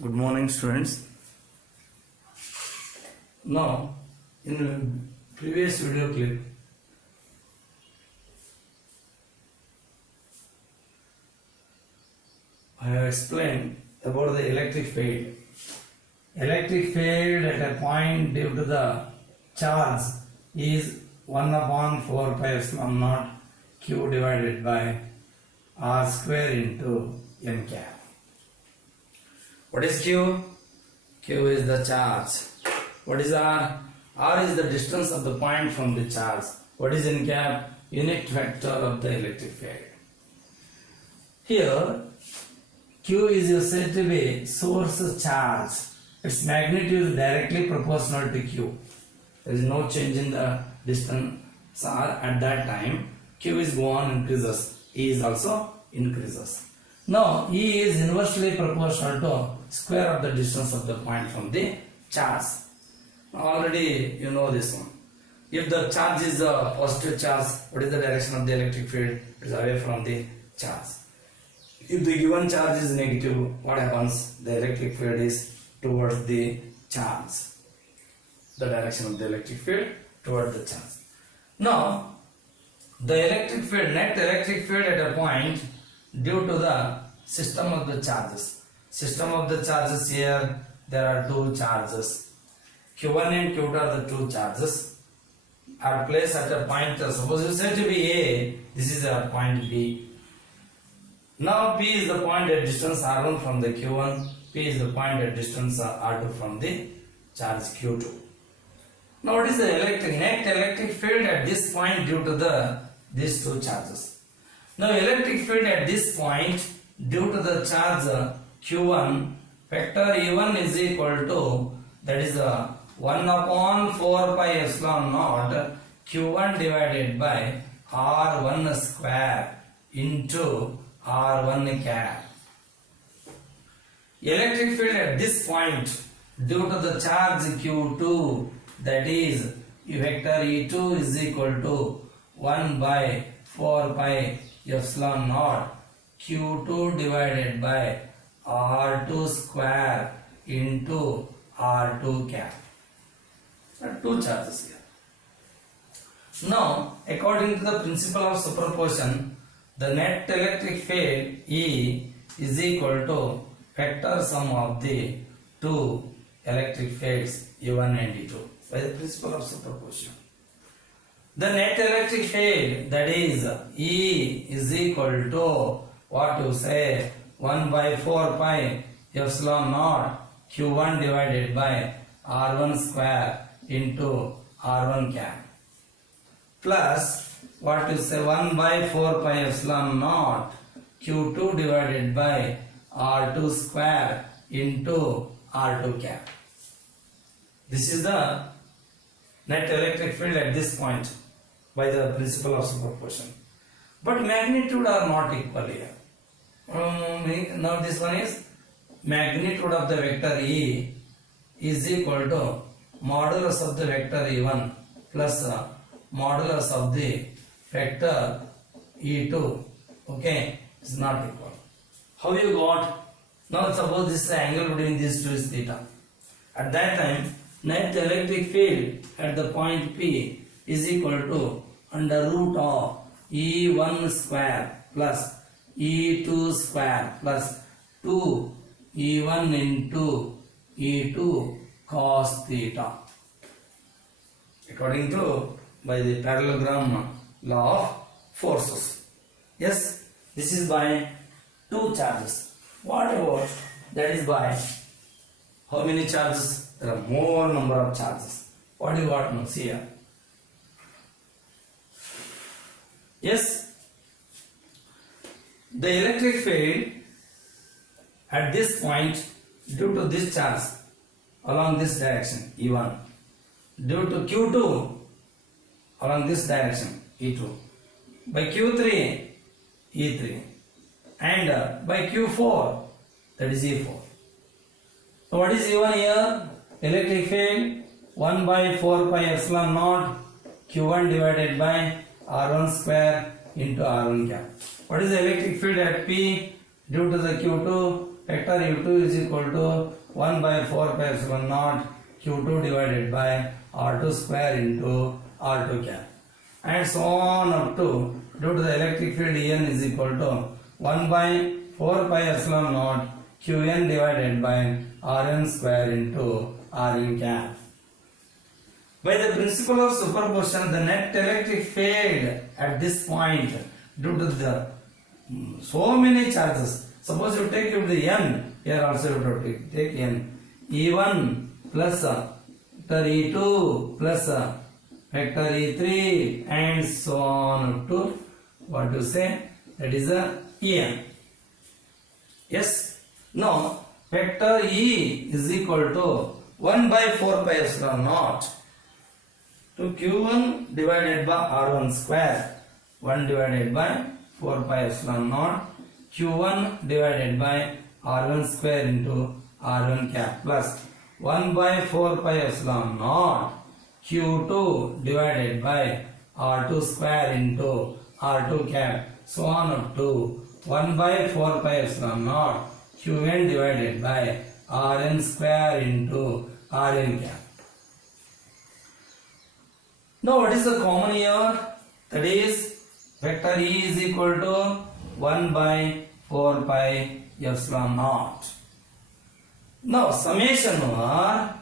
Good morning, students. Now, in the previous video clip, I have explained about the electric field. Electric field at a point due to the charge is 1 upon 4 pi epsilon naught q divided by r square into n cap. What is q? Q is the charge. What is r? R is the distance of the point from the charge. What is n cap? Unit vector of the electric field. Here, q is said to be source charge. Its magnitude is directly proportional to q. There is no change in the distance r at that time. Q is go on increases. E is also increases. Now, E is inversely proportional to square of the distance of the point from the charge. Already you know this one. If the charge is a positive charge, what is the direction of the electric field? It is away from the charge. If the given charge is negative, what happens? The electric field is towards the charge. The direction of the electric field towards the charge. Now, the electric field, net electric field at a point due to the system of the charges. System of the charges here, there are two charges. Q1 and Q2 are the two charges. Are placed at a point, suppose you say to be A, this is a point B. Now P is the point at distance R1 from the Q1, P is the point at distance R2 from the charge Q2. Now what is the net electric field at this point due to these two charges? Now electric field at this point due to the charge Q1, vector E1 is equal to, that is 1 upon 4 pi epsilon naught Q1 divided by R1 square into R1 cap. Electric field at this point due to the charge Q2, that is vector E2 is equal to 1 by 4 pi epsilon naught Q2 divided by R2 square into R2 cap. There are two charges here. Now, according to the principle of superposition, the net electric field E is equal to vector sum of the two electric fields E1 and E2 by the principle of superposition. The net electric field, that is E is equal to what you say 1 by 4 pi epsilon naught Q1 divided by R1 square into R1 cap plus what you say 1 by 4 pi epsilon naught Q2 divided by R2 square into R2 cap. This is the net electric field at this point by the principle of superposition. But magnitude are not equal here. Now this one is magnitude of the vector E is equal to modulus of the vector E1 plus modulus of the vector E2. Okay, it's not equal. How you got? Now suppose this angle between these two is theta. At that time, net electric field at the point P is equal to under root of E1 square plus E2 square plus 2 E1 into E2 cos theta. According to by the parallelogram law of forces. Yes, this is by two charges. What about that is by how many charges? There are more number of charges. What do you got now? See here. Yes, the electric field at this point due to this charge along this direction E1, due to Q2 along this direction E2, by Q3 E3 and by Q4 that is E4. So what is E1 here? Electric field 1 by 4 pi epsilon naught Q1 divided by R1 square into R1 cap. What is the electric field at P due to the Q2? vector u2 is equal to 1 by 4 pi epsilon naught q2 divided by r2 square into r2 cap, and so on up to, due to the electric field En is equal to 1 by 4 pi epsilon naught qn divided by rn square into rn cap. By the principle of superposition, the net electric field at this point, due to the so many charges, suppose you take the n, here also you have to take n, E1 plus vector E2 plus vector E3 and so on up to what you say, that is a En. Yes. Now vector E is equal to 1 by 4 pi epsilon naught to q1 divided by r1 square, 1 divided by 4 pi epsilon naught q1 divided by r1 square into r1 cap plus 1 by 4 pi epsilon naught q2 divided by r2 square into r2 cap, so on up to 1 by 4 pi epsilon naught qn divided by rn square into rn cap. Now what is the common here? That is vector E is equal to 1 by 4 pi epsilon naught. Now summation over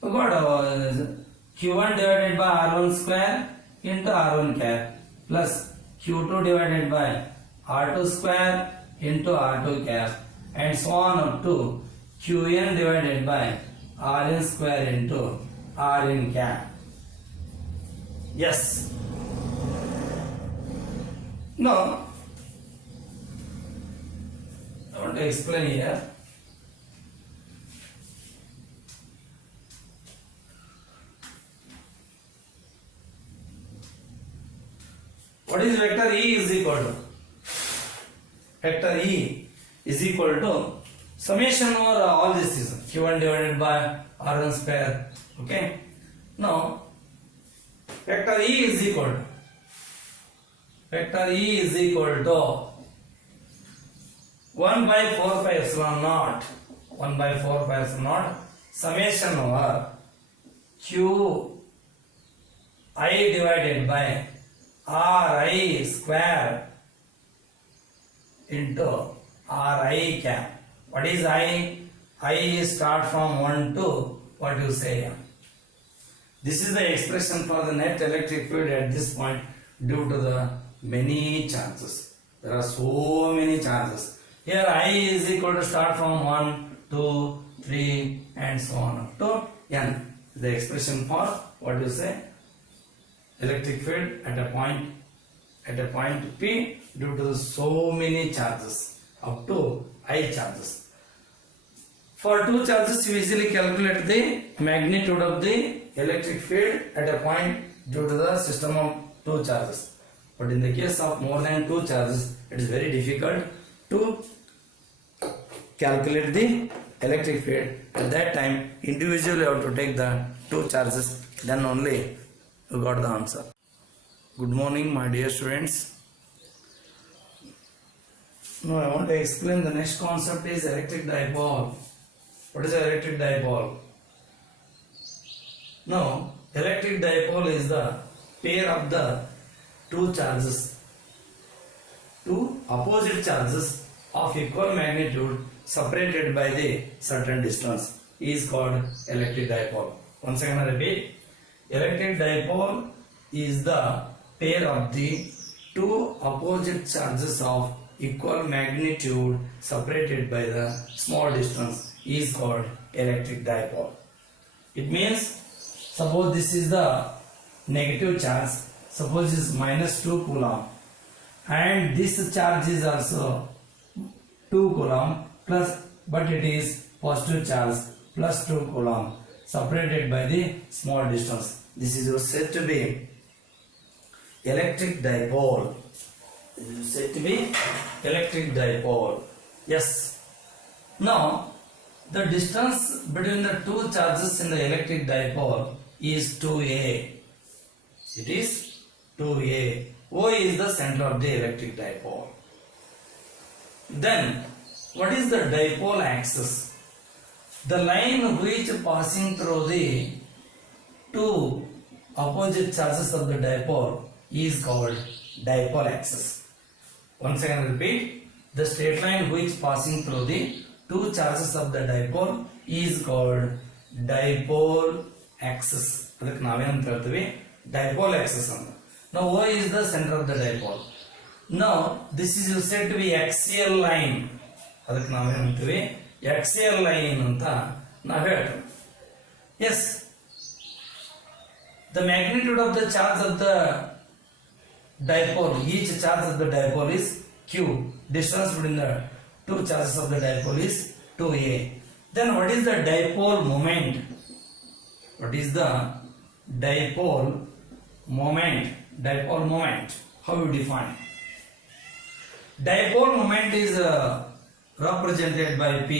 we got q1 divided by r1 square into r1 cap plus q2 divided by r2 square into r2 cap and so on up to qn divided by rn square into rn cap. Yes. Now I want to explain here. What is vector E is equal to? Vector E is equal to summation over all this is q1 divided by r1 square. Okay. Now vector E is equal to 1 by 4 pi epsilon naught, 1 by 4 pi epsilon naught summation over q I divided by ri square into ri cap. What is I? I start from 1 to what you say. This is the expression for the net electric field at this point due to the many charges. There are so many charges. Here I is equal to start from 1, 2, 3 and so on up to n. The expression for what you say, electric field at a point P due to so many charges up to I charges. For two charges you easily calculate the magnitude of the electric field at a point due to the system of two charges. But in the case of more than two charges, it is very difficult to calculate the electric field. At that time, individually you have to take the two charges, then only you got the answer. Good morning, my dear students. Now I want to explain the next concept is electric dipole. What is electric dipole? Now, electric dipole is the pair of the two charges, two opposite charges of equal magnitude separated by the certain distance is called electric dipole. Once again I repeat, electric dipole is the pair of the two opposite charges of equal magnitude separated by the small distance is called electric dipole. It means, suppose this is the negative charge, suppose is minus 2 coulomb, and this charge is also 2 coulomb plus, but it is positive charge plus 2 coulomb separated by the small distance. This is said to be electric dipole. This is said to be electric dipole. Yes. Now, the distance between the two charges in the electric dipole is 2a. It is 2a. O is the center of the electric dipole. Then what is the dipole axis? The line which passing through the two opposite charges of the dipole is called dipole axis. Once again repeat, the straight line which passing through the two charges of the dipole is called dipole axis. ಅದಕ್ಕೆ ನಾವೇನಂತ ಹೇಳ್ತೀವಿ dipole axis ಅಂತ. Now O is the center of the dipole. Now this is said to be axial line. ಅದಕ್ಕೆ ನಾವೇನಂತೀವಿ axial line ಅಂತ ನಾವು ಹೇಳ್ತೀವಿ. Yes, the magnitude of the charge of the dipole, each charge of the dipole is q. Distance between the two charges of the dipole is 2a. Then what is the dipole moment? What is the dipole moment? Dipole moment, how you define? Dipole moment is represented by P.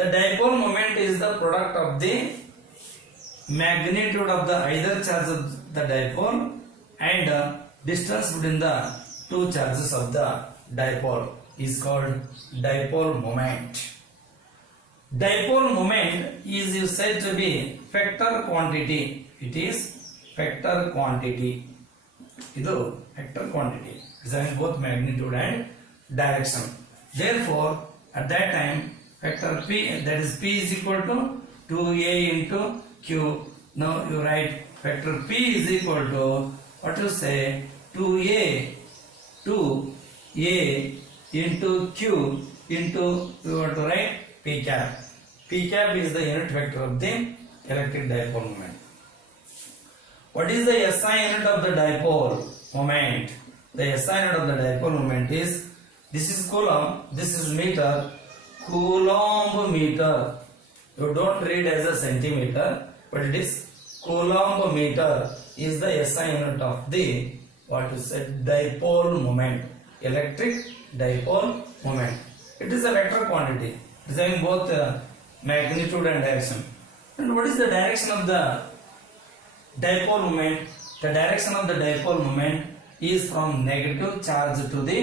The dipole moment is the product of the magnitude of the either charge of the dipole and distance between the two charges of the dipole is called dipole moment. Dipole moment is said to be vector quantity. It is vector quantity. Idu vector quantity representing both magnitude and direction. Therefore, at that time, vector P, that is P is equal to 2a into q. Now you write vector P is equal to what you say 2a into q into you want to write p cap. P cap is the unit vector of the electric dipole moment. What is the SI unit of the dipole moment? The SI unit of the dipole moment is, this is coulomb, this is meter, coulomb meter. You don't read as a centimeter, but it is coulomb meter is the SI unit of the what you said dipole moment, electric dipole moment. It is a vector quantity, it is having both magnitude and direction. And what is the direction of the dipole moment? The direction of the dipole moment is from negative charge to the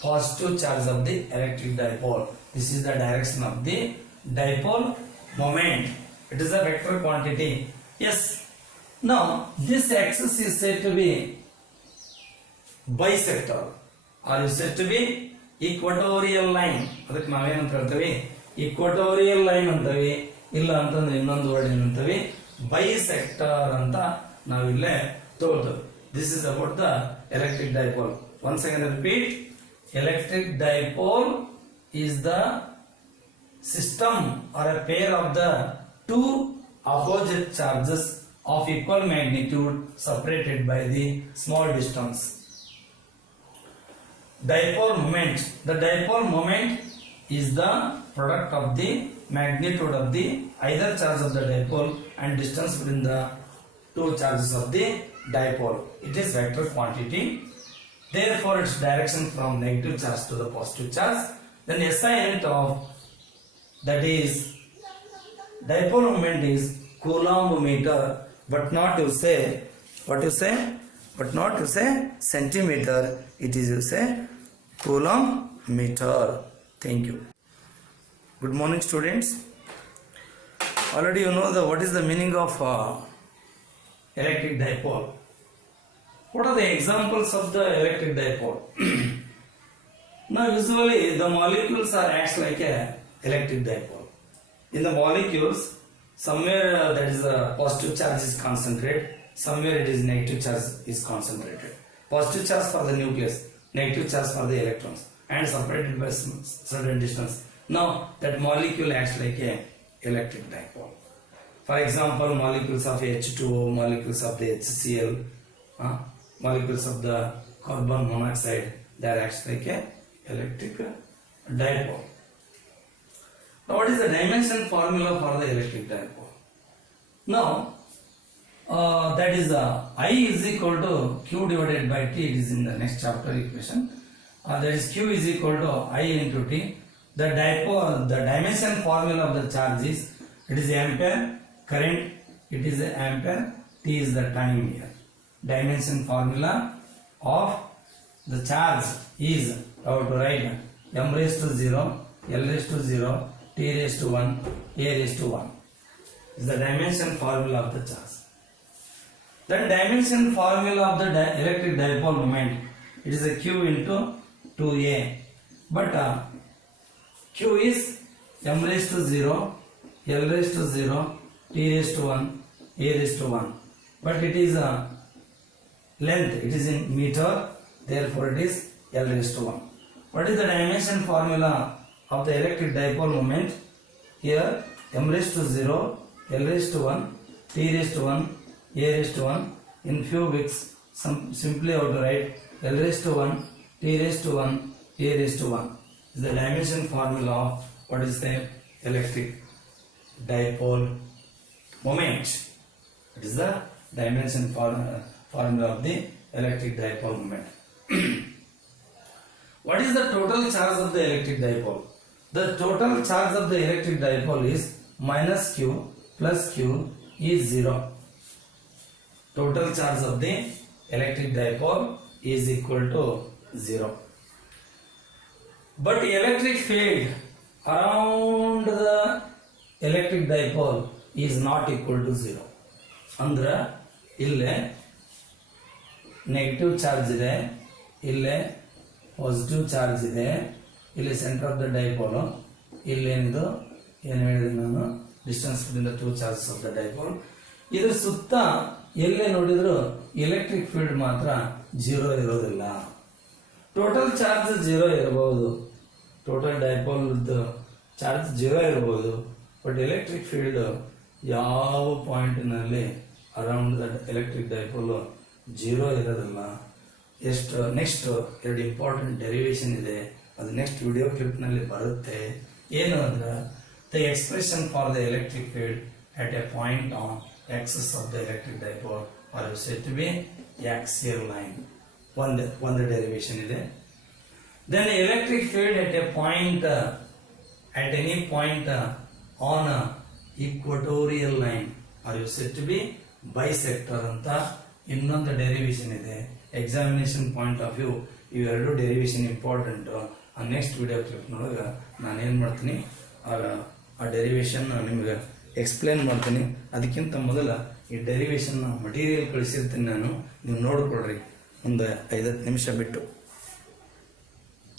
positive charge of the electric dipole. This is the direction of the dipole moment. It is a vector quantity. Yes. Now this axis is said to be bisector, or is said to be equatorial line. ಅದಕ್ಕೆ ನಾವೇನಂತ ಹೇಳ್ತೀವಿ equatorial line ಅಂತೀವಿ. ಇಲ್ಲ ಅಂತಂದ್ರೆ ಇನ್ನೊಂದು word ಏನಂತೀವಿ bisector ಅಂತ ನಾವಿಲ್ಲೇ ತಗೊಳ್ತೀವಿ. This is about the electric dipole. Once again repeat, electric dipole is the system or a pair of the two opposite charges of equal magnitude separated by the small distance. Dipole moment. The dipole moment is the product of the magnitude of the either charge of the dipole and distance between the two charges of the dipole. It is vector quantity. Therefore, its direction from negative charge to the positive charge. Then SI unit of that is dipole moment is coulomb meter, but not you say what you say, but not you say centimeter. It is you say coulomb meter. Thank you. Good morning, students. Already you know what is the meaning of electric dipole. What are the examples of the electric dipole? Now usually the molecules are acts like a electric dipole. In the molecules, somewhere that is a positive charge is concentrated, somewhere it is negative charge is concentrated. Positive charge for the nucleus, negative charge for the electrons, and separated by certain distance. Now that molecule acts like a electric dipole. For example, molecules of H2O, molecules of the HCl, molecules of the carbon monoxide, that acts like a electric dipole. Now what is the dimension formula for the electric dipole? Now that is I is equal to Q divided by T. It is in the next chapter equation. That is Q is equal to I into T. The dipole, the dimension formula of the charge is, it is ampere, current, it is ampere, T is the time here. Dimension formula of the charge is, I have to write m raised to 0 L raised to 0, T raised to 1, A raised to 1. Is the dimension formula of the charge. The dimension formula of the electric dipole moment, it is a Q into 2A. But Q is M raised to 0, L raised to 0, T raised to 1, A raised to 1. But it is length, it is in meter, therefore it is L raised to 1. What is the dimension formula of the electric dipole moment? Here M raised to 0, L raised to 1, T raised to 1, A raised to 1. In few weeks, simply I have to write L raised to 1, T raised to 1, A raised to 1. Is the dimension formula of what is the electric dipole moment. It is the dimension formula of the electric dipole moment. What is the total charge of the electric dipole? The total charge of the electric dipole is minus Q plus Q is 0. Total charge of the electric dipole is equal to 0. But electric field around the electric dipole is not equal to 0. Andra ille negative charge ಇದೆ, ಇಲ್ಲೇ positive charge ಇದೆ, ಇಲ್ಲಿ centre of the dipole, ಇಲ್ಲೇನಿದು ಏನು ಹೇಳಿದೆ ನಾನು, distance between the two charges of the dipole. ಇದ್ರ ಸುತ್ತ ಎಲ್ಲೇ ನೋಡಿದ್ರು ಎಲೆಕ್ಟ್ರಿಕ್ ಫೀಲ್ಡ್ ಮಾತ್ರ 0 ಇರೋದಿಲ್ಲ. ಟೋಟಲ್ ಚಾರ್ಜ್ 0 ಇರಬಹುದು, ಟೋಟಲ್ ಡೈಪೋಲ್ ಚಾರ್ಜ್ 0 ಇರಬಹುದು, ಬಟ್ ಎಲೆಕ್ಟ್ರಿಕ್ ಫೀಲ್ಡ್ ಯಾವ ಪಾಯಿಂಟ್ನಲ್ಲಿ ಅರೌಂಡ್ ದ ಎಲೆಕ್ಟ್ರಿಕ್ ಡೈಪೋಲ್ 0 ಇರೋದಿಲ್ಲ. ಎಷ್ಟು ನೆಕ್ಸ್ಟ್ 2 ಇಂಪಾರ್ಟೆಂಟ್ ಡೆರಿವೇಶನ್ ಇದೆ, ಅದು ನೆಕ್ಸ್ಟ್ ವಿಡಿಯೋ ಕ್ಲಿಪ್ ನಲ್ಲಿ ಬರುತ್ತೆ. ಏನು ಅಂದ್ರೆ the expression for the electric field at a point on axis of the electric dipole are said to be axial line. ಒಂದು derivation ಇದೆ. Then electric field at a point at any point on a equatorial line are you said to be bisector ಅಂತ ಇನ್ನೊಂದು derivation ಇದೆ. Examination point of view ಇವೆರಡು derivation important. ಆ next video ಕ್ಲಿಪ್ನೊಳಗೆ ನಾನು ಏನು ಮಾಡ್ತೀನಿ, ಆ ಡೆರಿವೇಶನ್ ನಿಮ್ಗೆ ಎಕ್ಸ್ಪ್ಲೇನ್ ಮಾಡ್ತೀನಿ. ಅದಕ್ಕಿಂತ ಮೊದಲ ಈ ಡೆರಿವೇಶನ್ ಮಟೀರಿಯಲ್ ಕಳಿಸಿರ್ತೀನಿ ನಾನು, ನೀವು ನೋಡ್ಕೊಳ್ರಿ ಒಂದು 5-10 ನಿಮಿಷ ಬಿಟ್ಟು.